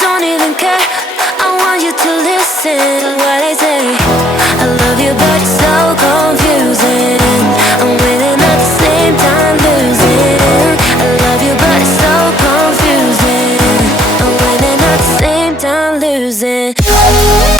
don't even care. I want you to listen to what I say. I love you but it's so confusing. I'm winning at the same time losing. I love you but it's so confusing. I'm winning at the same time losing.